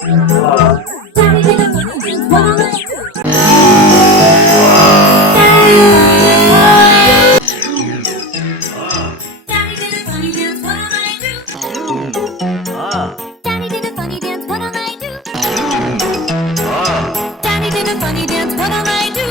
Daddy did a funny dance, what will I do? Daddy did a funny dance, what will I do? Daddy did a funny dance, what will I do? Daddy did a funny dance, what will I do?